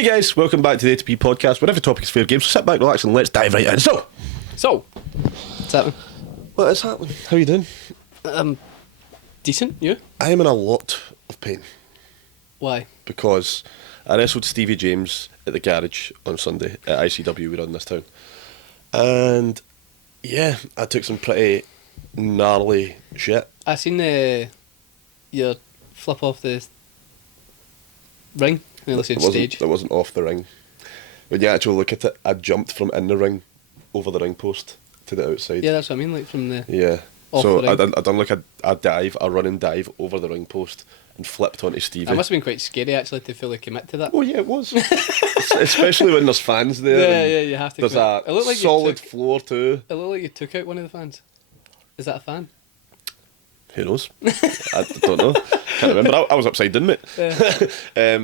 Hey guys, welcome back to the ATP podcast, where every topic is fair game, so sit back, relax, and let's dive right in. So, what's happening? what is happening? How are you doing? Decent, you? I am in a lot of pain, Why? because I wrestled Stevie James at the garage on Sunday at ICW we run this town. And, yeah, I took some pretty gnarly shit. I seen your flip off the ring when you said stage. It wasn't off the ring. When you actually look at it, I jumped from in the ring over the ring post to the outside. Yeah, that's what I mean, like from the... Yeah. Off So the ring. I done like a dive, a running dive over the ring post and flipped onto Stevie. That must have been quite scary, actually, to fully commit to that. Oh yeah, it was. Especially when there's fans there. Yeah, you have to There's commit. It looked a like you solid took- floor too. It looked like you took out one of the fans. Is that a fan? Who knows? I don't know. Can't remember. I was upside down, mate. Yeah.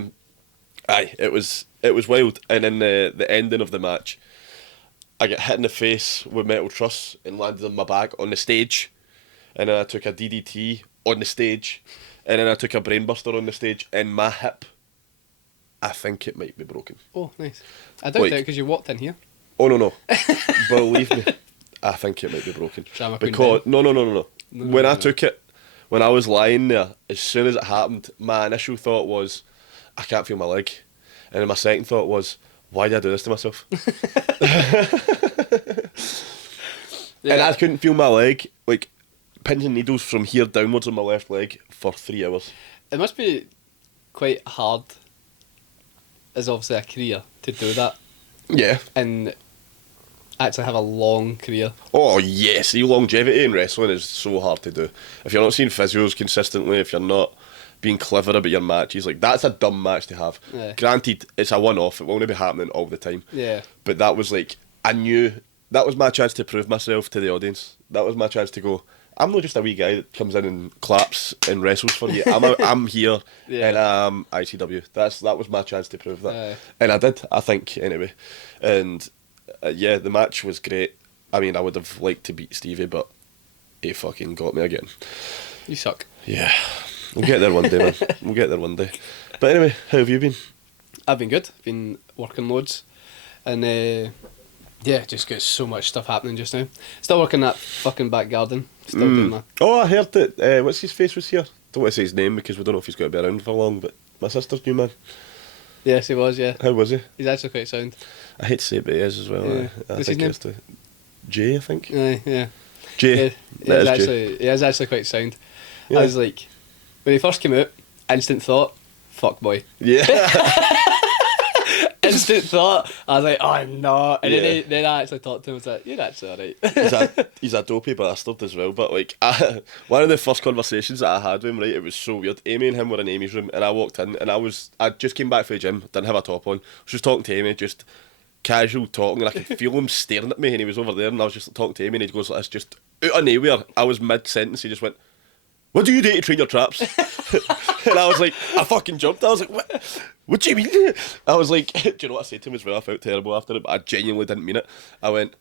Aye, it was wild. And in the ending of the match, I get hit in the face with metal truss and landed on my back on the stage. And then I took a DDT on the stage. And then I took a brainbuster on the stage. And my hip, I think it might be broken. Oh, nice. I doubt Like- it because you walked in here. Oh, no. Believe me, I think it might be broken. Drama queen Because, Ben. no. When I no. took it, when I was lying there, as soon as it happened, my initial thought was, I can't feel my leg. And then my second thought was, why did I do this to myself? And I couldn't feel my leg, like, pins and needles from here downwards on my left leg for 3 hours. It must be quite hard, as obviously a career, to do that Yeah. and actually have a long career. Oh, yes. The longevity in wrestling is so hard to do. If you're not seeing physios consistently, if you're not being clever about your matches, like, that's a dumb match to have. Yeah. Granted, it's a one-off. It will only be happening all the time. Yeah. But that was like, I knew that was my chance to prove myself to the audience. That was my chance to go, I'm not just a wee guy that comes in and claps and wrestles for you. I'm here Yeah. and I'm ICW. That was my chance to prove that. Aye. And I did, I think, anyway. And yeah, the match was great. I mean, I would have liked to beat Stevie, but he fucking got me again. You suck. Yeah. We'll get there one day, man. We'll get there one day. But anyway, how have you been? I've been good. Been working loads. And yeah, just got so much stuff happening just now. Still working that fucking back garden. Still doing that. Oh, I heard that. What's his face was here? Don't want to say his name because we don't know if he's going to be around for long. But my sister's new man. Yes, he was, yeah. How was he? He's actually quite sound. I hate to say it, but he is as well. Yeah. I What's think his it's Jay. I think Aye, yeah. Jay. He That is Jay. is actually quite sound. Yeah. I was like, when he first came out, instant thought, fuck boy. Yeah. Instant thought. I was like, oh, I'm not. And Yeah. then I actually talked to him. I was like, you're actually alright. he's a dopey bastard as well. But like, one of the first conversations that I had with him, right, it was so weird. Amy and him were in Amy's room, and I walked in, and I just came back from the gym, didn't have a top on, was just talking to Amy, just casual talking, and I could feel him staring at me, and he was over there, and I was just talking to Amy, and he goes like this, just out of nowhere. I was mid sentence, he just went, "What do you do to train your traps?" And I was like, I fucking jumped. I was like, what do you mean? I was like, do you know what I said to him as well? I felt terrible after it, but I genuinely didn't mean it. I went,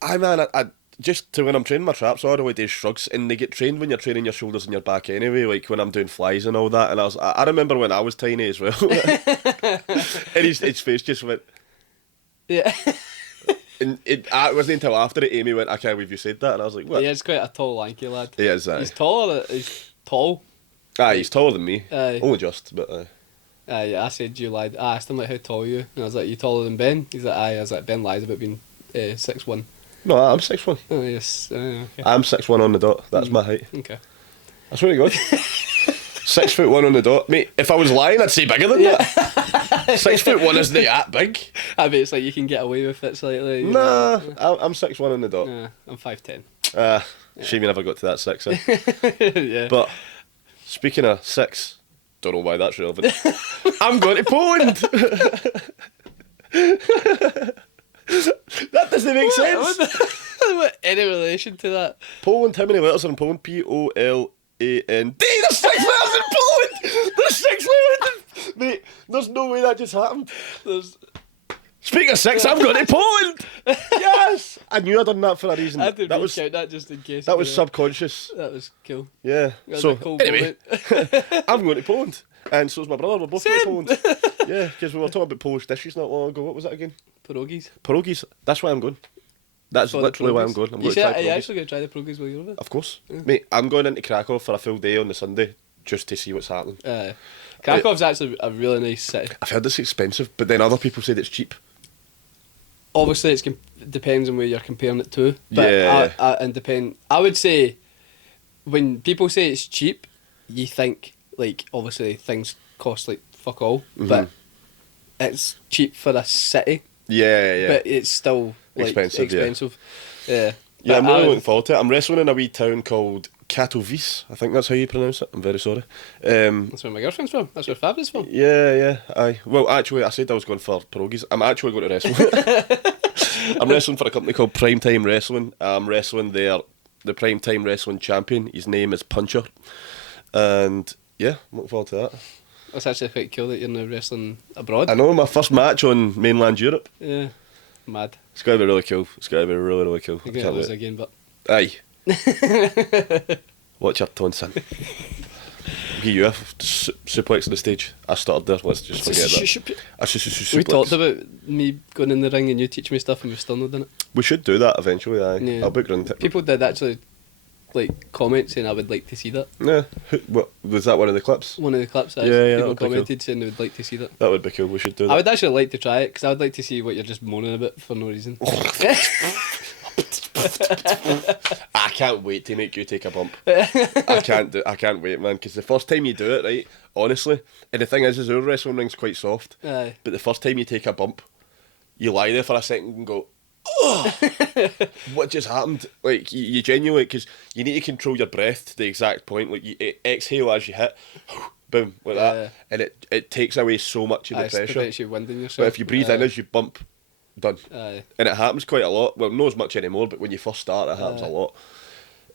aye man, I just to when I'm training my traps, all the way do shrugs, and they get trained when you're training your shoulders and your back anyway, like when I'm doing flies and all that. And I remember when I was tiny as well. And his face just went, Yeah. and it wasn't until after it, Amy went, I can't believe you said that. And I was like, what? He is quite a tall, lanky lad. He is, aye. He's taller. He's tall. Aye, he's taller than me. Aye. Only just, but Aye, I said you lied. I asked him like, how tall are you? And I was like, you taller than Ben? He's like, aye. I was like, Ben lies about being 6'1". no, I'm 6'1". Oh, yes. Okay. I'm 6'1" on the dot. That's my height. Okay. I swear to God. 6'1" on the dot. Mate, if I was lying, I'd say bigger than that. 6'1" isn't that big. I bet it's like you can get away with it slightly. you Nah, know. I'm 6'1" on the dot. Nah, I'm 5'10". Shame you never got to that 6. Yeah. But speaking of 6, don't know why that's relevant. I'm going to Poland. That doesn't make sense. What any relation to that? Poland, how many letters are in Poland? Poland. There's 6 letters in Poland! There's 6 letters! Mate, there's no way that just happened. Speaking of 6, I'm going to Poland! Yes! I knew I'd done that for a reason. I did that was count that just in case. that was subconscious. That was cool. Yeah. That was So a cool anyway, moment. I'm going to Poland. And so's my brother, we're both going to Poland. Yeah, because we were talking about Polish dishes not long ago. What was that again? Pierogies. Pierogies. That's why I'm going. That's For the literally why I'm pierogies. going. I'm You going to try said, are you pierogies. actually going to try the pierogies while you're over Of course. Mate, I'm going into Krakow for a full day on the Sunday just to see what's happening. Krakow's actually a really nice city. I've heard it's expensive, but then other people said it's cheap. Obviously, it depends on where you're comparing it to. But Yeah. I would say, when people say it's cheap, you think, like, obviously things cost, like, fuck all. But it's cheap for a city. Yeah. But it's still, like, Expensive. Yeah. Yeah, But I'm really looking forward to it. I'm wrestling in a wee town called Katowice. I think that's how you pronounce it. I'm very sorry. That's where my girlfriend's from. That's where Fab is from. Yeah, aye. Well, actually, I said I was going for pierogies. I'm actually going to wrestle. I'm wrestling for a company called Primetime Wrestling. I'm wrestling the Primetime Wrestling champion. His name is Puncher. And, yeah, I'm looking forward to that. That's actually quite cool that you're now wrestling abroad. I know, my first match on mainland Europe. Yeah. Mad. It's going to be really cool. It's going to be really, really cool. You're going to lose again, but... Aye. Watch your tone, son. Give you a suplex on the stage. I started there. Let's just forget that. We talked about me going in the ring and you teach me stuff and we've still not done it. We should do that eventually. Aye. Yeah. I'll book round it. People did actually like comment saying I would like to see that. Yeah. What, was that one of the clips? One of the clips, Yeah, people that'd be commented saying they would like to see that. That would be cool. We should do that. I would actually like to try it because I would like to see what you're just moaning about for no reason. I can't wait to make you take a bump. I can't wait, man. Because the first time you do it, right? Honestly, and the thing is our wrestling ring's quite soft. Aye. But the first time you take a bump, you lie there for a second and go, oh, what just happened? Like you genuinely, because you need to control your breath to the exact point. Like you exhale as you hit, boom, like that, and it takes away so much of the pressure. Prevents you winding yourself. But if you breathe in as you bump, done. Aye. And it happens quite a lot. Well, not as much anymore, but when you first start, it happens a lot.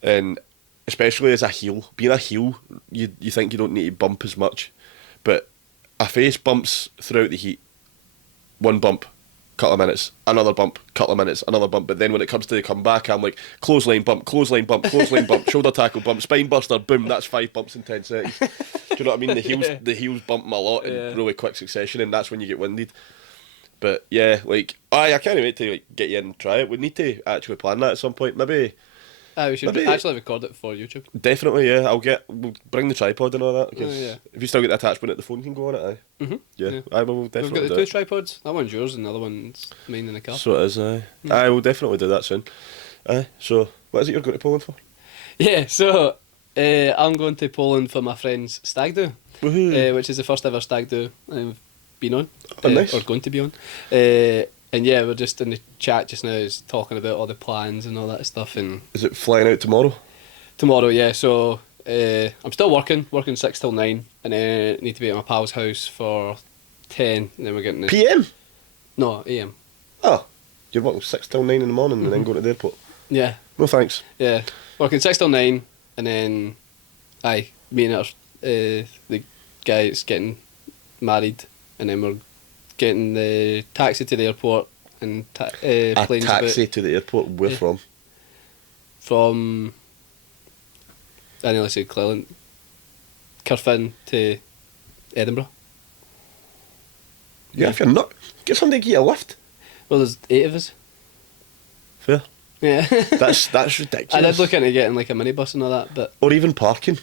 And especially as a heel, being a heel, you think you don't need to bump as much, but a face bumps throughout the heat. One bump, couple of minutes, another bump, couple of minutes, another bump. But then when it comes to the comeback, I'm like clothesline bump, clothesline bump, clothesline bump, shoulder tackle bump, spine buster, boom. That's 5 bumps in 10 seconds. Do you know what I mean? The heels bump them a lot in really quick succession, and that's when you get winded. But yeah, like I can't wait to like, get you in and try it. We need to actually plan that at some point. Maybe. We should actually record it for YouTube. Definitely, yeah. We'll bring the tripod and all that. 'Cause yeah. if you still get the attachment, the phone can go on it. Aye. Mhm. Yeah. Aye, we'll We've definitely got the do 2 it. tripods. That one's yours and the other one's mine in the car. So it is. Aye. Aye, we'll definitely do that soon. Aye. So what is it you're going to Poland for? Yeah, so I'm going to Poland for my friend's stag do, Woohoo! which is the first ever stag do I've been on, Oh, nice. or going to be on. And yeah, we're just in the chat just now, is talking about all the plans and all that stuff. And Is it flying out tomorrow? tomorrow, yeah. So I'm still working 6 till 9, and then need to be at my pal's house for 10. And then we're getting PM. no AM. Oh, you're working 6 till 9 in the morning and then going to the airport. Yeah, No thanks. yeah. Working 6 till 9, and then me and the guy that's getting married, and then we're getting the taxi to the airport and A planes taxi to the airport. Where Yeah. from? I nearly said Cleland, Carfin to Edinburgh. Yeah, if you're not, get somebody to get you a lift. Well, there's 8 of us. Fair. Yeah. That's ridiculous. I did look into getting like a minibus and all that, but Or even parking.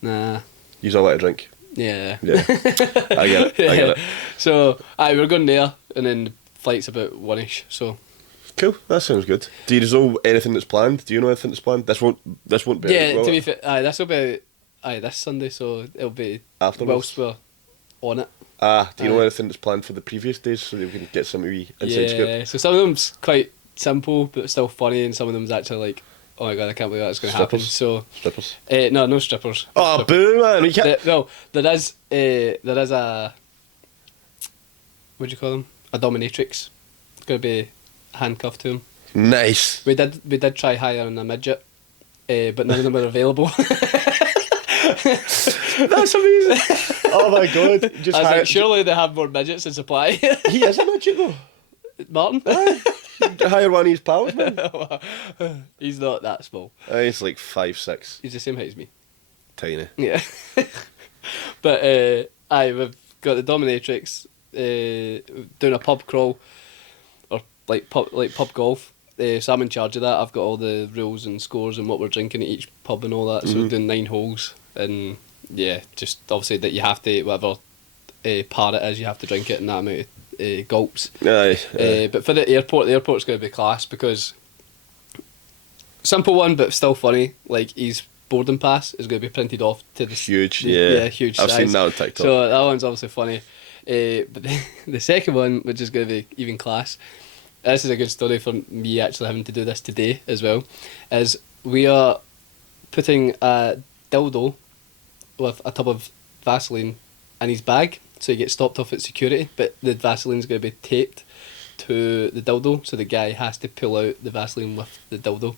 nah. Use a lot of drink. Yeah. Yeah. I get it. So, we're going there, and then the flight's about 1ish, so... Cool. That sounds good. Do you know anything that's planned? Do you know anything that's planned? This won't be. Yeah, will to it? be fair, this will be this Sunday, so it'll be Afterwards. whilst we're on it. Do you know anything that's planned for the previous days so that we can get some wee inside scoop? Yeah, so some of them's quite simple but still funny, and some of them's actually like, oh my god, I can't believe that's going to happen. Strippers? So Strippers. no strippers. Oh, boo, man! We can't. No, there is a, what do you call them? A dominatrix. It's going to be handcuffed to him. Nice. We did try hiring a midget, but none of them were available. That's amazing. Oh my god! Just I was hire, like, surely they have more midgets in supply. He is a midget though. Martin? Hire one of his pals, man. He's not that small. He's like 5'6", He's the same height as me. tiny. Yeah. But we've got the dominatrix, doing a pub crawl, or pub golf. So I'm in charge of that. I've got all the rules and scores and what we're drinking at each pub and all that. So we're doing 9 holes, and yeah, just obviously that you have to, whatever par it is, you have to drink it in that amount of gulps. But for the airport's going to be class, because simple one but still funny. Like, his boarding pass is going to be printed off to the huge, huge I've size. seen that on TikTok. So that one's obviously funny. But the second one, which is going to be even class, this is a good story for me actually having to do this today as well, is we are putting a dildo with a tub of Vaseline in his bag, so he gets stopped off at security, but the Vaseline's going to be taped to the dildo, so the guy has to pull out the Vaseline with the dildo.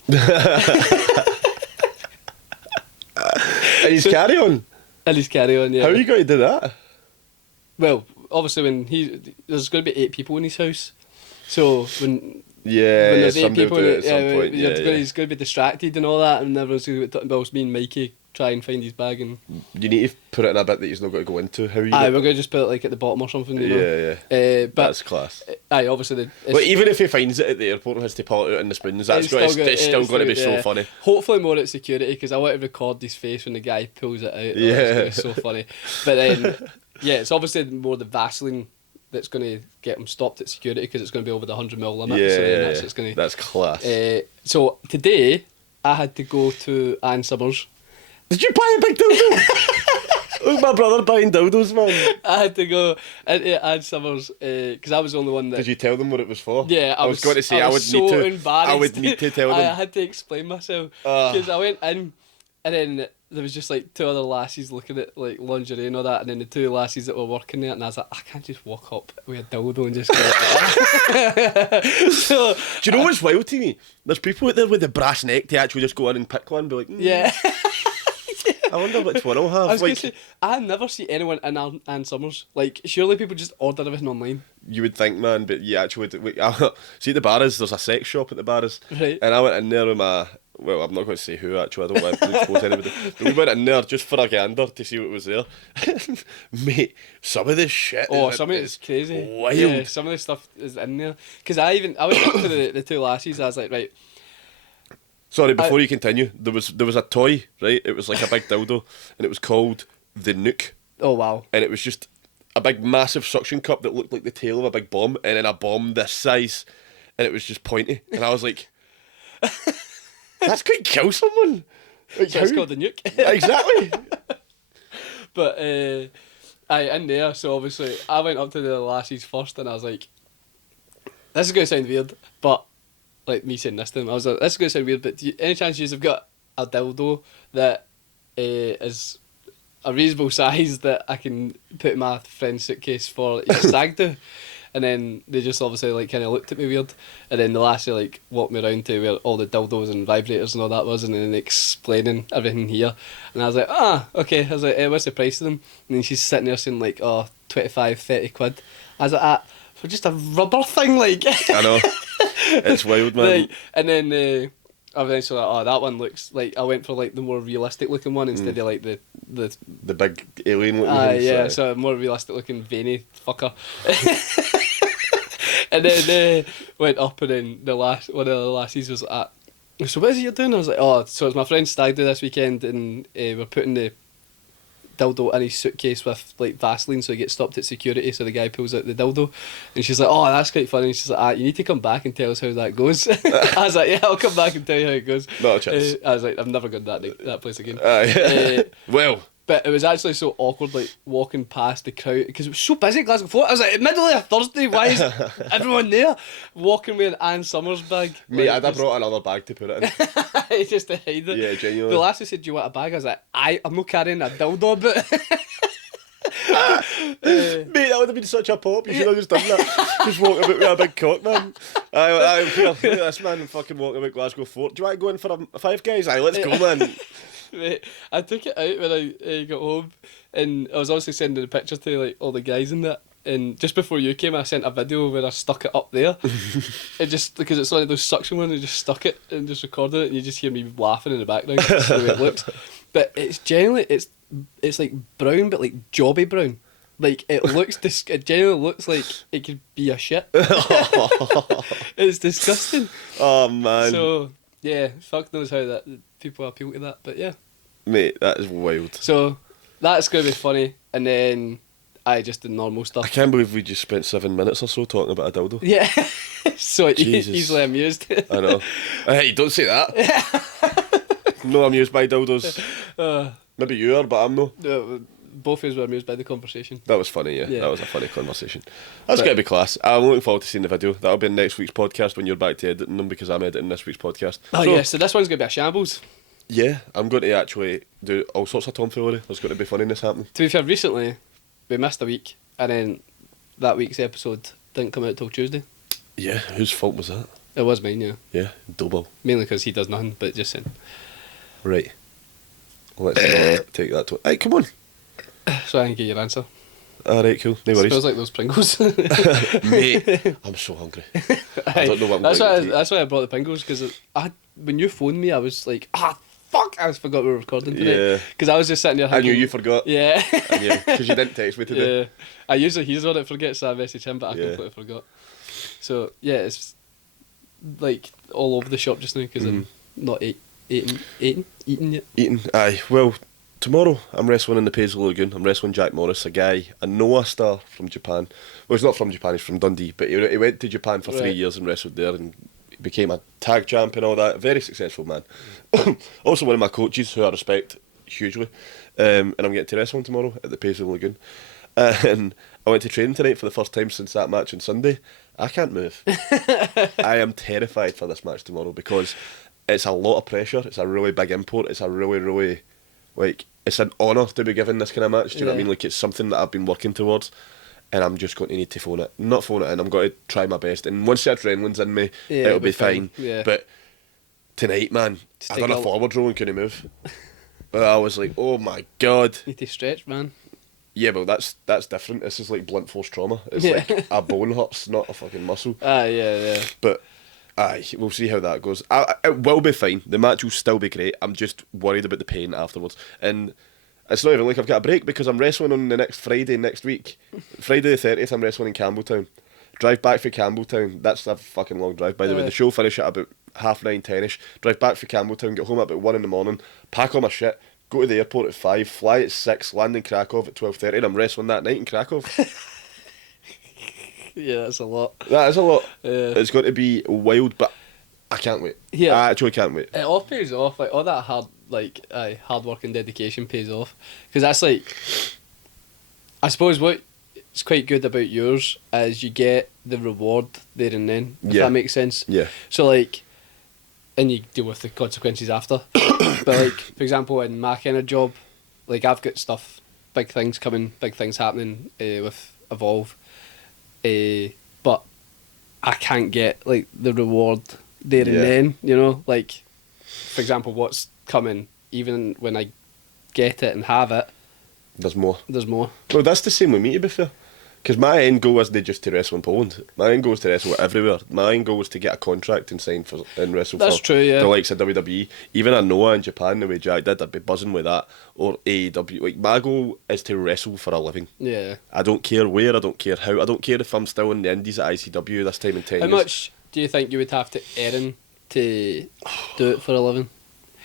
And he's carry-on? And his carry-on, yeah. How are you going to do that? Well, obviously there's going to be 8 people in his house, so when there's 8 somebody people will do in it at some point. he's going to be distracted and all that, and everyone's going to be talking me and Mikey try and find his bag, and You need to put it in a bit that he's not got to go into. How are you we're gonna- going to just put it like at the bottom or something, you know. But That's class. obviously But even if he finds it at the airport and has to pull it out in the spoons, it's still going to be so funny. Hopefully more at security, because I want to record his face when the guy pulls it out. Yeah. It's going to be so funny. But then, yeah, it's obviously more the Vaseline that's going to get him stopped at security, because it's going to be over the 100ml limit. So then it's going to. That's class. So today I had to go to Ann Summers. Did you buy a big dildo? Look, my brother buying dildos, man. I had to go into Ann Summers because I was the only one that. Did you tell them what it was for? Yeah, I was going to say I I would was need so to. embarrassed. I would need to tell I them. had to explain myself because I went in, and then there was just like 2 other lassies looking at like lingerie and all that, and then the 2 lassies that were working there, and I was like, I can't just walk up with a dildo and just go like that. So, Do you know what's wild to me? There's people out there with the brass neck to actually just go in and pick one and be like, yeah. I wonder which one I'll have. I was Like, gonna say, I never see anyone in Ann Summers. Like, surely people just order everything online. you would think, man, but you actually would. See, at the bars, there's a sex shop at the bars. Right. And I went in there with my. Well, I'm not going to say who, actually. I don't want to expose anybody. But we went in there just for a gander to see what was there. Mate, some of this shit Some of it's crazy. wild. Yeah, some of the stuff is in there. Because I went up to the 2 lassies, I was like, right. Sorry, before you continue, there was a toy, right? It was like a big dildo, and it was called the Nuke. Oh, wow. And it was just a big, massive suction cup that looked like the tail of a big bomb, and then a bomb this size, and it was just pointy. And I was like, that's going to kill someone. Like, So it's how- called the Nuke. Exactly. But, in there, so obviously, I went up to the lassies first, and I was like, this is going to sound weird, but, like me saying this to them, I was like, this is going to sound weird, but any chance you have got a dildo that is a reasonable size that I can put in my friend's suitcase for each sag do? And then they just obviously like kind of looked at me weird, and then the lassie like walked me around to where all the dildos and vibrators and all that was, and then explaining everything here, and I was like, okay. I was like, what's the price of them? And then she's sitting there saying like, 25, 30 quid. I was like, for just a rubber thing, like. I know. It's wild, man. Right. And then I eventually like, that one looks like, I went for like the more realistic looking one instead of like the The big alien looking thing, yeah, so a more realistic looking veiny fucker. And then went up, and then one of the lassies was like, so what is it you're doing? I was like, so it's my friend's stag do this weekend, and we're putting the dildo in his suitcase with like Vaseline, so he gets stopped at security, so the guy pulls out the dildo, and she's like, that's quite funny, and she's like, you need to come back and tell us how that goes. I was like, yeah, I'll come back and tell you how it goes. Not a chance. I was like, I'm never going to that place again. Well, But it was actually so awkward, like walking past the crowd, because it was so busy at Glasgow Fort. I was like, middle of a Thursday, why is everyone there? Walking with an Ann Summers bag. mate, like, I'd have brought another bag to put it in. just to hide it. Yeah, genuinely. The lassie said, do you want a bag? I was like, I'm not carrying a dildo, but. Mate, that would have been such a pop. You should have just done that. Just walk about with a big cock, man. Here, look at this man fucking walking about Glasgow Fort. Do you want to go in for a Five Guys? Aye, let's go, man. Mate, I took it out when I got home, and I was obviously sending the picture to like all the guys in that. And just before you came, I sent a video where I stuck it up there. It just, because it's one of those suction ones, I just stuck it and just recorded it, and you just hear me laughing in the background. That's the way it looks. But it's generally it's like brown, but like jobby brown. Like, it looks, it genuinely looks like it could be a shit. It's disgusting. Oh man, So, yeah, fuck knows how that people appeal to that, but yeah. mate, that is wild. So, that's going to be funny, and then just the normal I stuff. can't believe we just spent 7 minutes or so talking about a dildo. Yeah. So Jesus. easily amused. I know. Hey, don't say that. No, I'm amused by dildos. Maybe you are, but I'm no. Both of us were amused by the conversation. That was funny, yeah. Yeah. That was a funny conversation. That's going to be class. I'm looking forward to seeing the video. That'll be in next week's podcast when you're back to editing them, because I'm editing this week's podcast. Oh, yeah, so this one's going to be a shambles. Yeah, I'm going to actually do all sorts of tomfoolery. There's going to be funniness happening. To be fair, recently, we missed a week, and then that week's episode didn't come out till Tuesday. Yeah, whose fault was that? It was mine, yeah. Yeah, double. Mainly because he does nothing, but just saying. Right. Let's not take that to... Hey, come on. So I can get your answer. Alright, cool. No worries. Smells like those Pringles. Mate, I'm so hungry. I don't know what I'm going to eat. That's why I brought the Pringles, because when you phoned me, I was like, fuck, I forgot we were recording today. Yeah. Because I was just sitting there I knew you forgot. Yeah. I knew, because you didn't text me today. Yeah. I usually, he's the one that forgets, so I message him, but I Yeah. completely forgot. So, yeah, it's like all over the shop just now, because I'm not eating yet. Eating, aye. Well, tomorrow I'm wrestling in the Paisley Lagoon. I'm wrestling Jack Morris, a Noah star from Japan. Well, he's not from Japan, he's from Dundee, but he went to Japan for 3 Right. years and wrestled there and became a tag champ and all that. Very successful man. Also one of my coaches, who I respect hugely. And I'm getting to wrestle him tomorrow at the Paisley Lagoon. And I went to training tonight for the first time since that match on Sunday. I can't move. I am terrified for this match tomorrow, because it's a lot of pressure. It's a really big import. It's a really, really, like, it's an honour to be given this kind of match. Do you know what I Yeah. mean? Like, it's something that I've been working towards, and I'm just going to need to phone it. Not phone it in, I'm going to try my best. And once the adrenaline's in me, Yeah, it'll be fine. Yeah. But tonight, man, Just I take done a a- forward roll and couldn't move. I was like, oh my God. Need to stretch, man. Yeah, well, that's different. This is like blunt force trauma. It's Yeah. like a bone hurts, not a fucking muscle. Yeah. But aye, we'll see how that goes. It will be fine. The match will still be great. I'm just worried about the pain afterwards. And it's not even like I've got a break, because I'm wrestling on the next Friday next week. Friday the 30th, I'm wrestling in Campbelltown. Drive back for Campbelltown. That's a fucking long drive, by the way. The show finish at about 9:30, 10ish. Drive back for Campbelltown, get home at about 1 in the morning, pack all my shit, go to the airport at 5, fly at 6, land in Krakow at 12:30, and I'm wrestling that night in Krakow. Yeah, that's a lot. That is a lot. Yeah. It's going to be wild, but I can't wait. Yeah. I actually can't wait. It all pays off. Like, all that hard work and dedication pays off. Because that's like, I suppose what's quite good about yours is you get the reward there and then, if Yeah. that makes sense. Yeah. So like, and you deal with the consequences after. But like, for example, in my kind of job, like, I've got stuff, big things coming, big things happening with Evolve. But I can't get like the reward there and Yeah. then, you know, like, for example, what's coming, even when I get it and have it, There's more. there's more. Well, that's the same with me, to be fair. Because my end goal isn't just to wrestle in Poland. My end goal is to wrestle everywhere. My end goal is to get a contract and sign for and wrestle That's for true, yeah. the likes of WWE. Even a Noah in Japan, the way Jack did, I'd be buzzing with that. Or AEW. Like, my goal is to wrestle for a living. Yeah. I don't care where, I don't care how. I don't care if I'm still in the Indies at ICW this time in 10 How years. much do you think you would have to earn to do it for a living?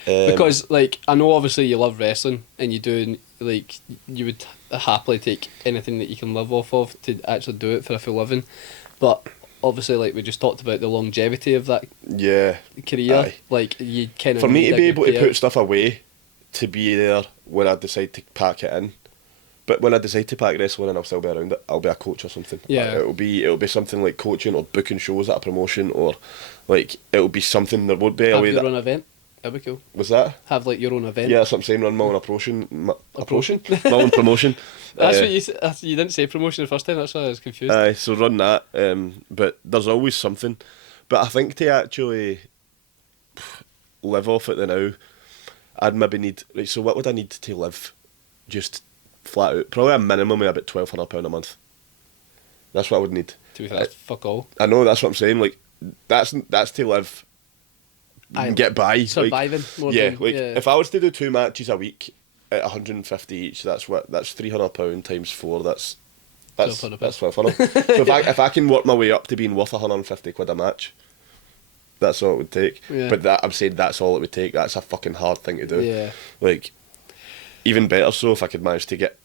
Um, Because, like, I know obviously you love wrestling and you do, like, you would happily take anything that you can live off of to actually do it for a full living. But obviously, like we just talked about, the longevity of that yeah. career, Aye. like, you kind of For me to be able to put stuff away, to be there when I decide to pack it in. But when I decide to pack wrestling in, I'll still be around it. I'll be a coach or something. Yeah. It'll be something like coaching or booking shows at a promotion, or like it'll be something. There would be a have way your that own event. That'd be cool. was that. Have like your own event. Yeah, that's what I'm saying. Run my own promotion. My promotion? my own promotion. That's what you said. You didn't say promotion the first time. That's why I was confused. Aye, so run that. But there's always something. But I think to actually live off it the now, I'd maybe need. Right, so what would I need to live? Just flat out. Probably a minimum of about £1,200 a month. That's what I would need. To be fair, that's fuck all. I know, that's what I'm saying. Like, that's to live. Aye. And get by. Surviving more Yeah, than, like yeah. if I was to do 2 matches a week at 150 each, that's £300 times 4. That's That's for the that's for fun. So if I can work my way up to being worth 150 quid a match, that's all it would take. Yeah. But I'm saying that's all it would take. That's a fucking hard thing to do. Yeah. Like, even better so if I could manage to get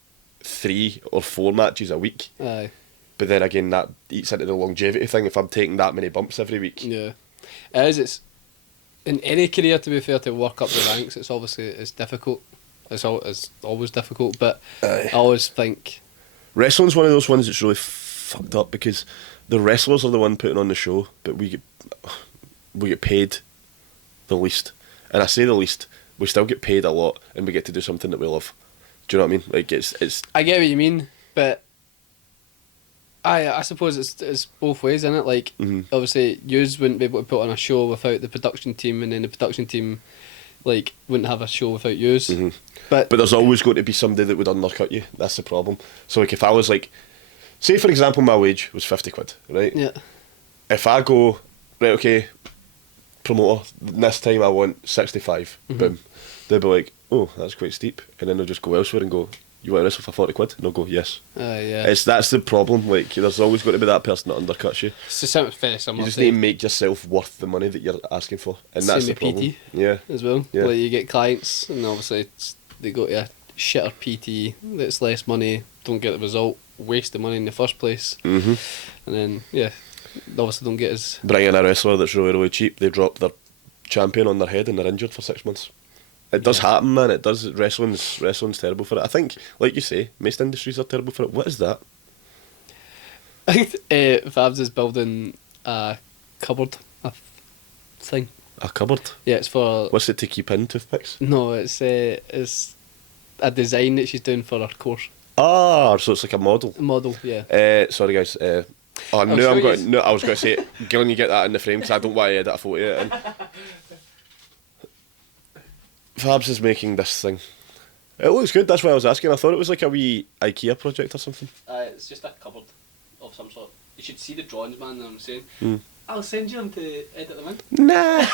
3 or 4 matches a week. Aye. But then again, that eats into the longevity thing. If I'm taking that many bumps every week, Yeah. It's in any career, to be fair, to work up the ranks. It's difficult. It's always difficult. But Aye. I always think, wrestling's one of those ones that's really fucked up because the wrestlers are the one putting on the show, but we get paid the least. And I say the least, we still get paid a lot, and we get to do something that we love. Do you know what I mean? Like it's. I get what you mean, but I suppose it's both ways, isn't it? Like, obviously, yous wouldn't be able to put on a show without the production team, and then the production team, like, wouldn't have a show without yous. But there's always going to be somebody that would undercut you. That's the problem. So, like, if I was like, say for example, my wage was 50 quid, right? yeah, If I go, right, okay, promoter, this time I want 65, boom, they'll be like, oh, that's quite steep, and then they'll just go elsewhere and go, you want to wrestle for 40 quid? And I'll go, yes. yeah. That's the problem. Like, there's always going to be that person that undercuts you. It's the very similar. You just need to make yourself worth the money that you're asking for, and that's the Same with problem. PT. Yeah, As well, Yeah. like you get clients, and obviously they go to a shitter PT that's less money, don't get the result, waste the money in the first place, and then obviously don't get as bring in a wrestler that's really, really cheap. They drop their champion on their head and they're injured for 6 months. It does happen, man. It does. Wrestling's terrible for it. I think, like you say, most industries are terrible for it. What is that? I think Fabs is building a cupboard, thing. A cupboard? Yeah, it's for What's it to keep in toothpicks? no, it's a design that she's doing for her course Ah, so it's like a model. model. Yeah, Sorry guys. I knew show I'm you. going. No, I was going to say, Gillian, you get that in the frame because I don't want to edit a photo yet. Fabs is making this thing. It looks good. That's why I was asking. I thought it was like a wee IKEA project or something. it's just a cupboard of some sort. You should see the drawings, man. That I'm saying. I'll send you them to edit them in. Nah.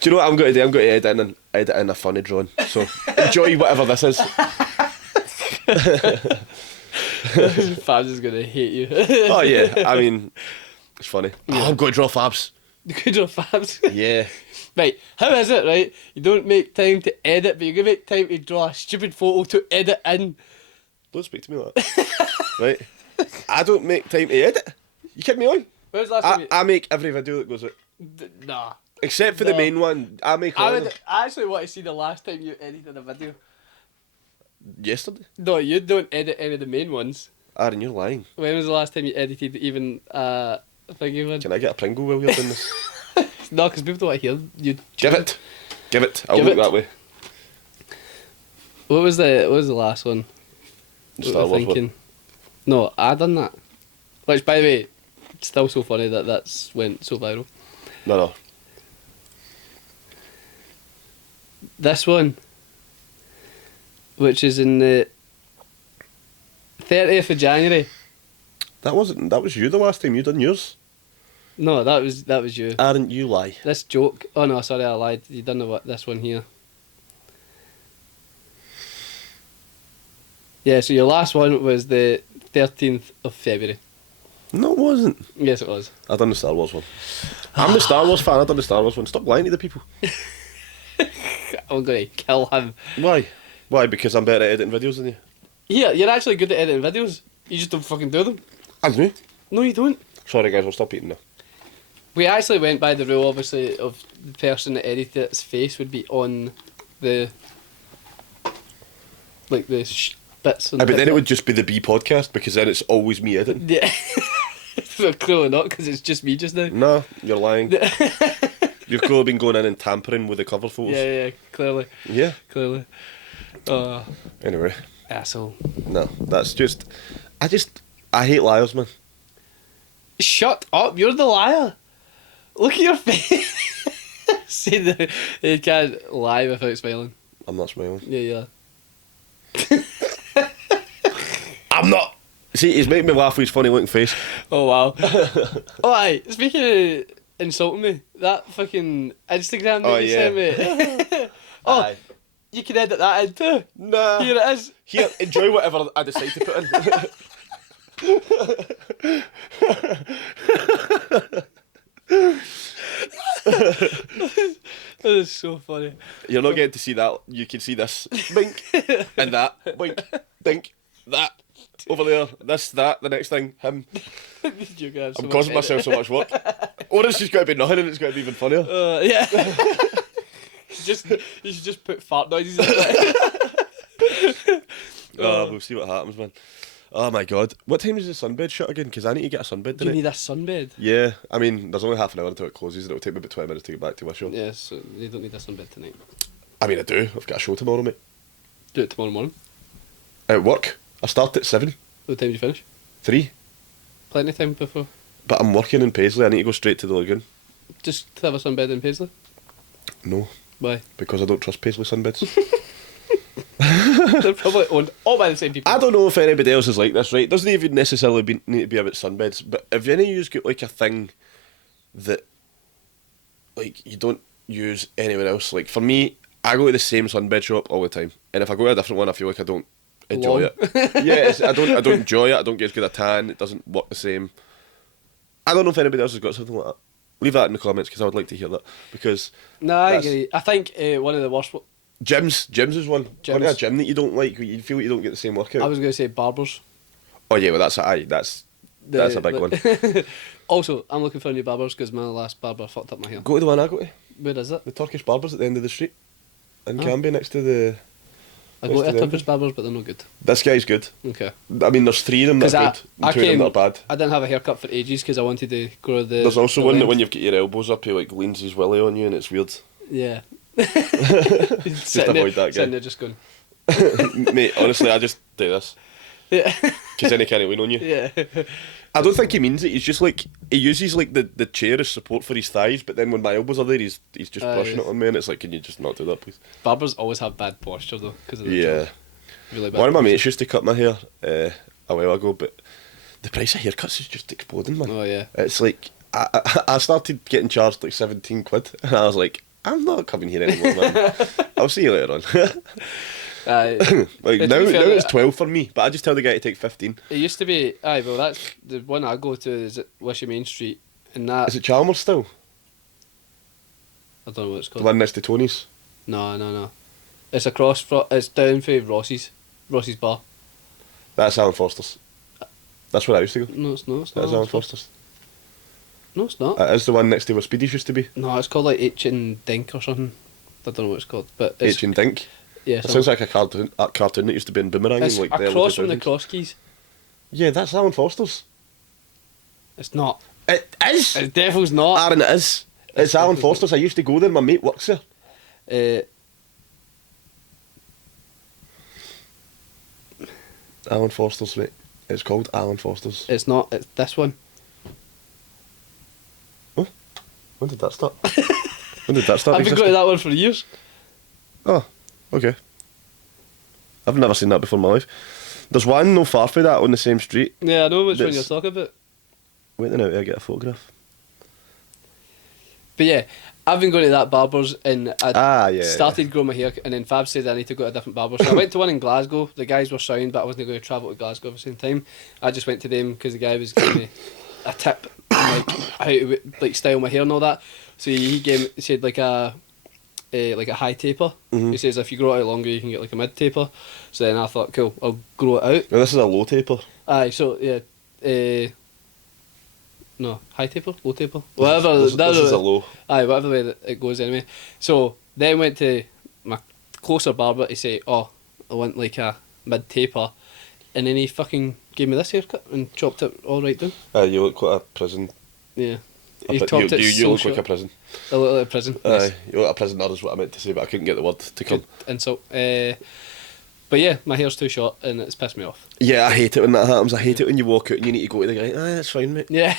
Do you know what I'm going to do? I'm going to edit in a funny drawing. So enjoy whatever this is. Fabs is gonna hate you. Oh yeah, I mean, it's funny. Oh, I'm going to draw Fabs. Good job, Fabs. Yeah. Right, how is it, right? You don't make time to edit, but you're going to make time to draw a stupid photo to edit in. Don't speak to me like that. Right? I don't make time to edit. You kidding me on? When was the last time you... I make every video that goes out. Nah. Except for the No. main one. I make all of them. I actually want to see the last time you edited a video. Yesterday? No, you don't edit any of the main ones. Aaron, you're lying. When was the last time you edited even a thingy one? Can I get a Pringle while you're doing this? No, because people don't want to hear you. Give it. Give it. I'll Give look it. that way. What was the last one? The What Star were Wars we one. thinking? No, I done that. Which, by the way, still so funny that's went so viral. No. This one, which is in the 30th of January. That was you the last time you done yours. No, that was you. Aaron, you lie. This joke. Oh no, sorry, I lied. You done this one here. Yeah, so your last one was the 13th of February. No, it wasn't. Yes, it was. I done the Star Wars one. I'm the Star Wars fan. I done the Star Wars one. Stop lying to the people. I'm gonna kill him. Why? Why? Because I'm better at editing videos than you. Yeah, you're actually good at editing videos. You just don't fucking do them. I do. No, you don't. Sorry guys, I'll stop eating now. We actually went by the rule, obviously, of the person that edited its face would be on the like the bits. But then it would just be the B podcast because then it's always me editing. Yeah. So clearly not, because it's just me just now. No, you're lying. You've clearly been going in and tampering with the cover photos. Yeah, clearly. Yeah. Clearly. Anyway, Asshole. no, that's just. I hate liars, man. Shut up, you're the liar. Look at your face. See, you can't lie without smiling. I'm not smiling. Yeah. I'm not. See, he's making me laugh with his funny looking face. Oh, wow. Oh, aye, speaking of insulting me, that fucking Instagram that you sent me. Oh, Aye. you can edit that in too. Nah. Here it is. Here, enjoy whatever I decide to put in. That is so funny. You're not getting to see that. You can see this. Bink. And that. Bink. Dink. That. Over there. This, that. The next thing. Him. You guys I'm causing myself so much work. Or it's just got to be nothing and it's got to be even funnier. Yeah. You should just put fart noises in it. We'll see what happens, man. Oh my god. What time is the sunbed shut again? Because I need to get a sunbed You tonight. need a sunbed. Yeah, I mean, there's only half an hour until it closes and it'll take me about 20 minutes to get back to my show. Yeah, so you don't need a sunbed tonight. I mean, I do. I've got a show tomorrow, mate. Do it tomorrow morning. At work. I start at 7. What time do you finish? 3. Plenty of time before. But I'm working in Paisley. I need to go straight to the lagoon. Just to have a sunbed in Paisley? No, Why? because I don't trust Paisley sunbeds. They're probably owned all by the same people. I don't know if anybody else is like this, right? It doesn't even necessarily need to be about sunbeds, but if any of you got like a thing that like you don't use anywhere else, like for me, I go to the same sunbed shop all the time, and if I go to a different one, I feel like I don't enjoy Long. it. Yeah, I don't enjoy it. I don't get as good a tan. It doesn't work the same. I don't know if anybody else has got something like that. Leave that in the comments because I would like to hear that. Because No, I that's- agree. I think one of the worst. gyms is one. Gyms. Or a gym that you don't like, you feel like you don't get the same workout. I was going to say barbers. Oh yeah, well that's a big one. Also, I'm looking for new barbers because my last barber fucked up my hair. Go to the one I go to. Where is it? The Turkish barbers at the end of the street. In Oh. Canby, next to the... I next go to to the Turkish barbers, but they're not good. This guy's good. Okay. I mean, there's 3 of them that Because are good, and 2 of them that are bad. I didn't have a haircut for ages because I wanted to grow the. There's also the one that length. when you've got your elbows up, he like leans his willy on you and it's weird. Yeah. Just avoid that guy. Sitting there just going. Mate, honestly, I just do this. Yeah. Because then he can't lean on you. Yeah. I don't think he means it. He's just like, he uses like the chair as support for his thighs, but then when my elbows are there, he's just brushing it on me and it's like, can you just not do that, please? Barbers always have bad posture though because of the Yeah. job. Really bad. One of my posture. mates used to cut my hair a while ago, but the price of haircuts is just exploding, man. Oh yeah. It's like, I started getting charged like 17 quid, and I was like, I'm not coming here anymore, man. I'll see you later on. Like But now, to be fair, it's 12 for me, but I just tell the guy to take 15. It used to be. Aye, well, that's the one I go to is at Wishy Main Street, and that Is it Chalmers still? I don't know what it's The called. one next to Tony's? No. It's across. It's down for Rossi's bar. That's Alan Foster's. That's where I used to go. No, it's not. It's That's not. Alan Foster's. No, it's not. It is the one next to where Speedies used to be. No, it's called like H and Dink or something. I don't know what it's called, but it's H and Dink. yeah. It sounds like a cartoon that used to be in Boomerang. it's in, like, the across early from the 2000s. Cross Keys. Yeah, that's Alan Foster's. It's not. It is! It's definitely not. Aaron, it is. It's Alan Foster's. I used to go there. My mate works there. Alan Foster's, mate. It's called Alan Foster's. It's not. It's this one. When did that start? When did that start? I've been going to that one for years. Oh, okay. I've never seen that before in my life. There's one no far from that on the same street. Yeah, I know which one That's- you're talking about. Wait a minute, I get a photograph. But yeah, I've been going to that barber's and I Yeah. started growing my hair, and then Fab said I need to go to a different barber. So I went to one in Glasgow. The guys were sound, but I wasn't going to travel to Glasgow at the same time. I just went to them because the guy was giving me a tip on, like how to like style my hair and all that. So he said like a high taper. Mhm. He says if you grow it out longer, you can get like a mid taper. So then I thought, cool, I'll grow it out. Now, this is a low taper. Aye, so yeah, no, high taper, low taper, whatever. This is a low. Aye, whatever way that it goes anyway. So then went to my closer barber to say, oh, I want like a mid taper, and then he fucking gave me this haircut and chopped it all right down. You look like a prison. Yeah, A he pri- chopped it you so look short. like a prison. I look like a prison. Aye, you look like a prisoner is what I meant to say, but I couldn't get the word to come. Good insult. But yeah, my hair's too short and it's pissed me off. Yeah, I hate it when that happens. I hate it when you walk out and you need to go to the guy. Aye, that's fine, mate. Yeah,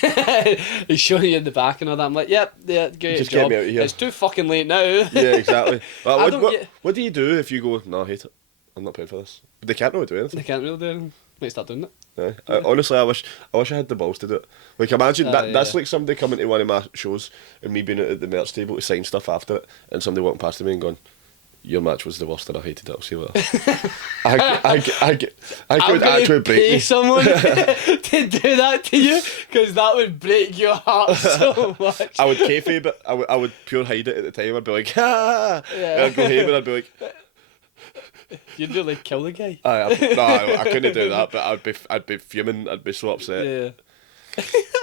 he's showing you in the back and all that. I'm like, yep, yeah, great Just job. get me out of here. It's too fucking late now. Yeah, exactly. Well, I what, don't what, get- what do you do if you go, no, I hate it. I'm not paying for this. But they can't really do anything. They can't really do anything. Might start doing it. Aye. Honestly, I wish I had the balls to do it. Like, imagine that. Yeah. That's like somebody coming to one of my shows and me being at the merch table to sign stuff after it, and somebody walking past me and going, Your match was the worst and I hated it. I'll say that. I could I'm actually gonna break pay you. someone to do that to you, because that would break your heart so much. I would kayfabe it. I would pure hide it at the time. I'd be like, ah. Yeah. And I'd go home and I'd be like, You'd really kill the guy. I couldn't do that. But I'd be fuming. I'd be so upset. Yeah.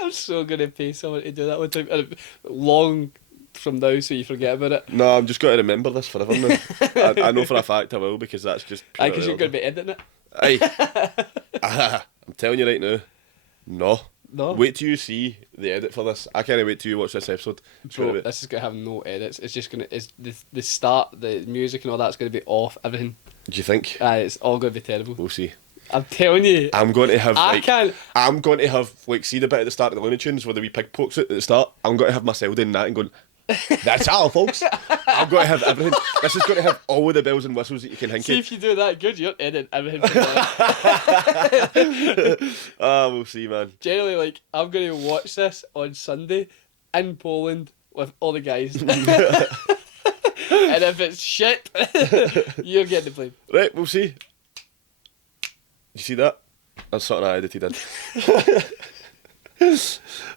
I'm so gonna pay someone to do that one time, and long from now, so you forget about it. No, I'm just going to remember this forever now. I know for a fact I will, because that's just pure. Because you're gonna be editing it. Aye. I'm telling you right now. No. No. Wait till you see the edit for this. I can't wait till you watch this episode. It's Bro, gonna be- this is gonna have no edits. It's just gonna. It's the start, the music and all that's gonna be off. Everything. Do you think? It's all gonna be terrible. We'll see. I'm telling you. I'm going to have I'm going to have see the bit at the start of the Looney Tunes where the wee pig pokes it at the start. I'm going to have myself doing that and going, that's all, folks. I'm going to have everything. This is going to have all the bells and whistles that you can think See of. if you do that good, you're editing everything from that. We'll see, man. Generally, like, I'm gonna watch this on Sunday in Poland with all the guys. And if it's shit, you're getting the blame. Right, we'll see. You see that? That's something I edited in.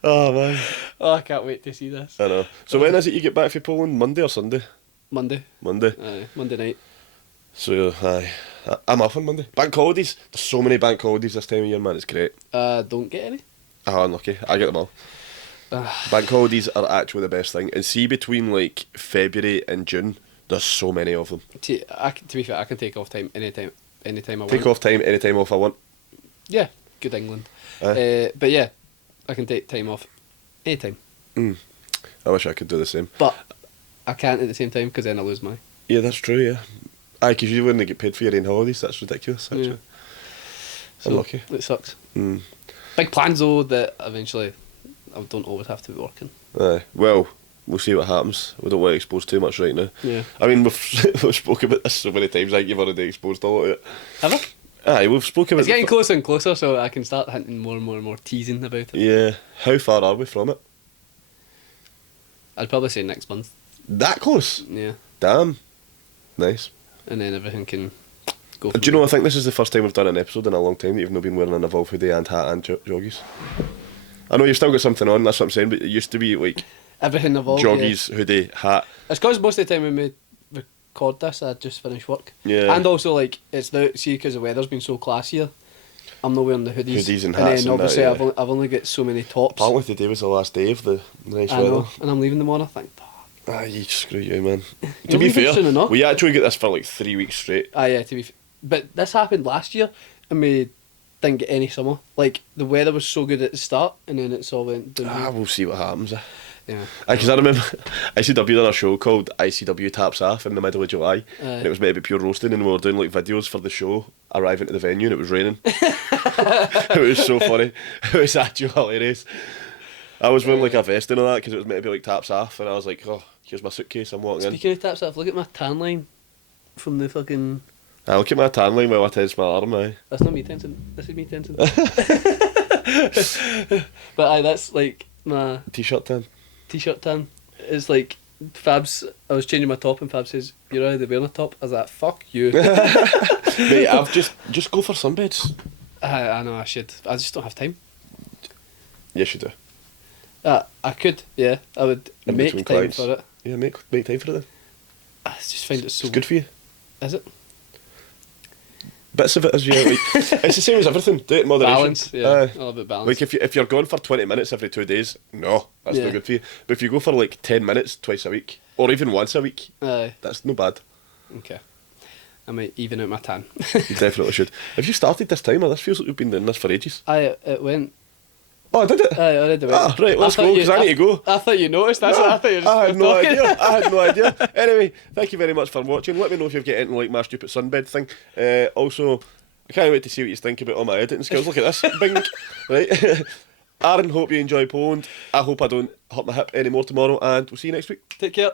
Oh, man. Oh, I can't wait to see this. I know. So when is it you get back from Poland? Monday or Sunday? Monday. Monday. Monday night. So, aye. I'm off on Monday. Bank holidays. There's so many bank holidays this time of year, man. It's great. Don't get any. Oh, unlucky. I get them all. Bank holidays are actually the best thing. And see, between like February and June, there's so many of them. To be fair, I can take off time anytime I want. Take off time any time off I want. Yeah, good England. Aye. But yeah, I can take time off anytime. I wish I could do the same. But I can't at the same time, because then I lose money. Yeah, that's true, yeah. Aye, because you wouldn't get paid for your own holidays. That's ridiculous, actually. Yeah. So Unlucky. it sucks. Mm. Big plans though, that eventually I don't always have to be working. Aye. Well, we'll see what happens. We don't want to expose too much right now. Yeah. I mean, we've spoken about this so many times. I think you've already exposed a lot of it. Have I? Aye, we've spoken about It's getting closer and closer, so I can start hinting more and more and more, teasing about it. Yeah. How far are we from it? I'd probably say next month. That close? Yeah. Damn. Nice. And then everything can go from Do you know, I think this is the first time we've done an episode in a long time that you've not been wearing an Evolve hoodie and hat and joggies. I know you've still got something on, that's what I'm saying, but it used to be like everything evolved. joggies, hoodie, hat. It's because most of the time when we record this, I just finish work. Yeah. And also, like, it's now, see, because the weather's been so classy here, I'm not wearing the hoodies. Hoodies and and hats then and that, obviously yeah. I've only got so many tops. Apparently today was the last day of the nice I weather. know, and I'm leaving tomorrow. I think, Ah, you screw you, man. To You're be leaving fair, soon enough. we actually get this for like 3 weeks straight. yeah, but this happened last year, and we didn't get any summer. Like, the weather was so good at the start, and then it's all went downhill. We'll see what happens. Yeah. Because I remember ICW done a show called ICW Taps Off in the middle of July, and it was meant to be pure roasting, and we were doing like videos for the show arriving to the venue, and it was raining. It was so funny. It was actually hilarious. I was wearing like a vest and all that because it was meant to be like taps off, and I was like, oh, here's my suitcase, I'm walking in. Speaking of taps off, look at my tan line from the fucking... I look at my tan line while I tense my arm, aye. That's not me tensing. This is me tensing. But aye, that's like my T-shirt tan. t-shirt tan. It's like Fabs. I was changing my top and Fab says, "You're already wearing a top." I was like, "Fuck you." Mate, I've just go for sunbeds. I know I should. I just don't have time. Yes, you do. I could. Yeah, I would In make between time clients. for it. Yeah, make time for it then. I just find it so. It's good for you. Is it? Bits of it is, yeah. Like, it's the same as everything. Do it in moderation. Balance. Yeah, Aye. all about balance. Like if you're going for 20 minutes every 2 days, no, that's Yeah. not good for you. But if you go for like 10 minutes twice a week, or even once a week, Aye. that's no bad. Okay. I might even out my tan. You definitely should. Have you started this time, or this feels like we've been doing this for ages? It went. Oh, did it? I already went. Ah, right, let's thought go, you- because I need to go. I thought you noticed. That's what I thought you were just I had no talking. idea. I had no idea. Anyway, thank you very much for watching. Let me know if you've got anything like my stupid sunbed thing. Also, I can't wait to see what you think about all my editing skills. Look at this. Bing. Right. Aaron, hope you enjoy Poland. I hope I don't hurt my hip anymore tomorrow, and we'll see you next week. Take care.